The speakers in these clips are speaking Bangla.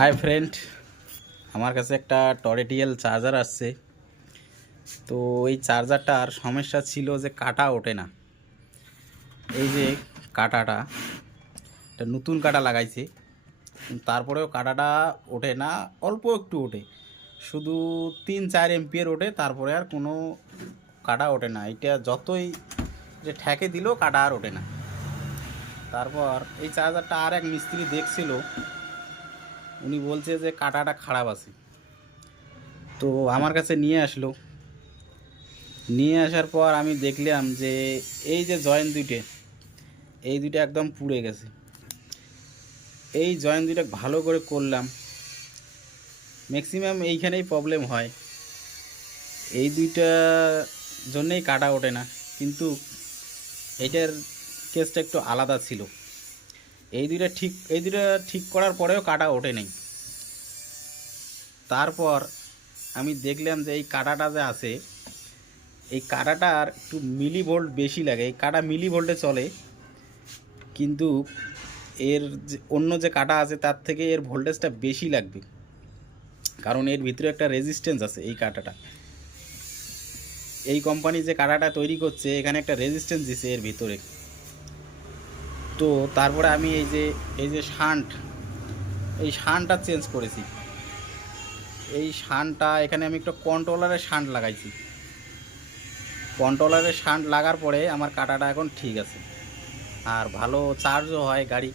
হাই ফ্রেন্ড, আমার কাছে একটা টরেটিএল চার্জার আসছে। তো এই চার্জারটার সমস্যা ছিল যে কাটা ওঠে না। এই যে কাটাটা, এটা নতুন কাটা লাগাইছে, তারপরেও কাটাটা ওঠে না, অল্প একটু ওঠে, শুধু 3-4 এমপিয়ার ওঠে, তারপরে আর কোনো কাটা ওঠে না। এটা যতই যে ঠেকে দিলেও কাটা আর ওঠে না। তারপর এই চার্জারটা আর এক মিস্ত্রি দেখছিল, উনি বলছে যে কাটাটা খারাপ আছে। তো আমার কাছে নিয়ে আসলো। নিয়ে আসার পর আমি দেখলাম যে এই যে জয়েন্ট এই দুইটা একদম পুড়ে গেছে। এই জয়েন্ট দুইটা ভালো করে করলাম, ম্যাক্সিমাম এইখানেই প্রবলেম হয়, এই দুইটা জন্যেই কাটা ওঠে না। কিন্তু এইটার কেসটা একটু আলাদা ছিল। এই দুইটা ঠিক করার পরেও কাটা ওঠে নাই। তারপর আমি দেখলাম যে এই কাটাটা যে আছে, এই কাটাটার একটু মিলি ভোল্ট বেশি লাগে। এই কাটা মিলি ভোল্টে চলে, কিন্তু এর যে অন্য যে কাটা আছে তার থেকে এর ভোল্টেজটা বেশি লাগবে, কারণ এর ভিতরে একটা রেজিস্ট্যান্স আছে। এই কাটাটা, এই কোম্পানি যে কাটাটা তৈরি করছে এখানে একটা রেজিস্ট্যান্স দিছে এর ভিতরে। তো তারপরে আমি এই যে শান্টটা চেঞ্জ করেছি। এই শান্টটা এখানে আমি একটা কন্ট্রোলারের শান্ট লাগাইছি। কন্ট্রোলারের শান্ট লাগার পরে আমার কাটাটা এখন ঠিক আছে, আর ভালো চার্জও হয় গাড়ি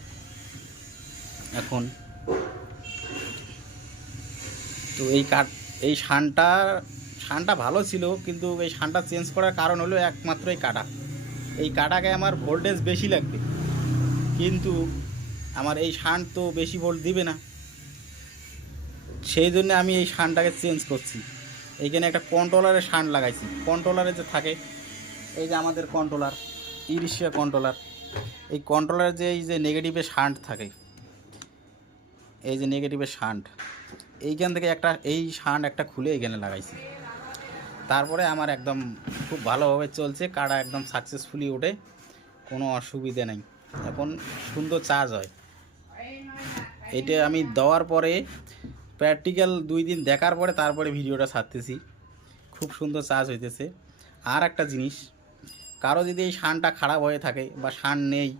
এখন। তো এই শানটা ভালো ছিল, কিন্তু এই শানটা চেঞ্জ করার কারণ হলো একমাত্র এই কাটাকে আমার ভোল্টেজ বেশি লাগবে, কিন্তু আমার এই শান তো বেশি ভোল্ট দিবে না। সেই জন্য আমি এই শানটাকে চেঞ্জ করছি। এইখানে একটা কন্ট্রোলারের শান লাগাইছি। কন্ট্রোলারে যে থাকে, এই যে আমাদের কন্ট্রোলার, ইরিশিয়া কন্ট্রোলার, এই কন্ট্রোলারের যে এই যে নেগেটিভের শান্ট থাকে, এই যে নেগেটিভের শান্ট, এইখান থেকে এই শান্ট একটা খুলে এইখানে লাগাইছি। তারপরে আমার একদম খুব ভালোভাবে চলছে, কাটা একদম সাকসেসফুলি ওঠে, কোনো অসুবিধে নেই, এখন সুন্দর চার্জ হয়। এটা আমি দেওয়ার পরে প্র্যাকটিক্যাল 2 দিন দেখার পরে তারপরে ভিডিওটা ছাড়তেছি। খুব সুন্দর চার্জ হইতেছে। আর একটা জিনিস, কারো যদি এই শানটা খারাপ হয়ে থাকে বা শান নেই,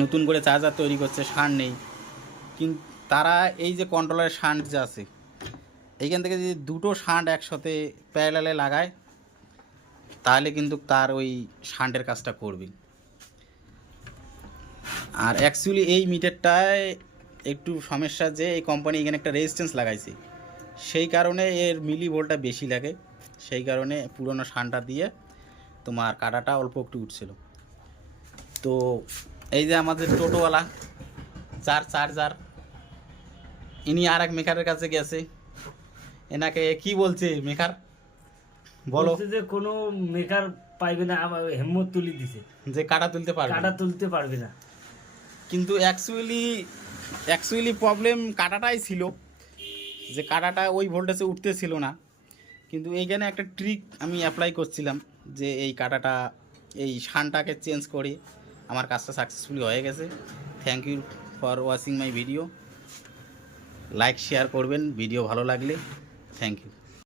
নতুন করে চার্জার তৈরি করছে, শান নেই, কিন্তু তারা এই যে কন্ট্রোলারের শান্ট যে আছে, এইখান থেকে যদি দুটো শান্ট একসাথে প্যারালালে লাগায়, তাহলে কিন্তু তার ওই শান্টের কাজটা করবে। আর অ্যাকচুয়ালি এই মিটারটায় একটু সমস্যা যে এই কোম্পানি এখানে একটা রেজিস্ট্যান্স লাগাইছে, সেই কারণে এর মিলি ভোল্টটা বেশি লাগে। সেই কারণে পুরনো শানটা দিয়ে তোমার কাটাটা অল্প একটু উঠছিল। তো এই যে আমাদের টোটোওয়ালা চার্জার, ইনি আর এক মেকারের কাছে গেছে। এনাকে কি বলছে মেকার, বলো। যে কোনো মেকার পাইবে না, আমার হিম্মত তুলি দিছে যে কাটা তুলতে পারবে না। কিন্তু অ্যাকচুয়ালি প্রবলেম কাটাটাই ছিল, যে কাটাটা ওই ভোল্টেজে উঠতেছিল না। কিন্তু এইখানে একটা ট্রিক আমি অ্যাপ্লাই করছিলাম, যে এই কাটাটা এই শানটাকে চেঞ্জ করে আমার কাজটা সাকসেসফুলি হয়ে গেছে। Thank you for watching my video. Like share করবেন ভিডিও ভালো লাগলে। Thank you.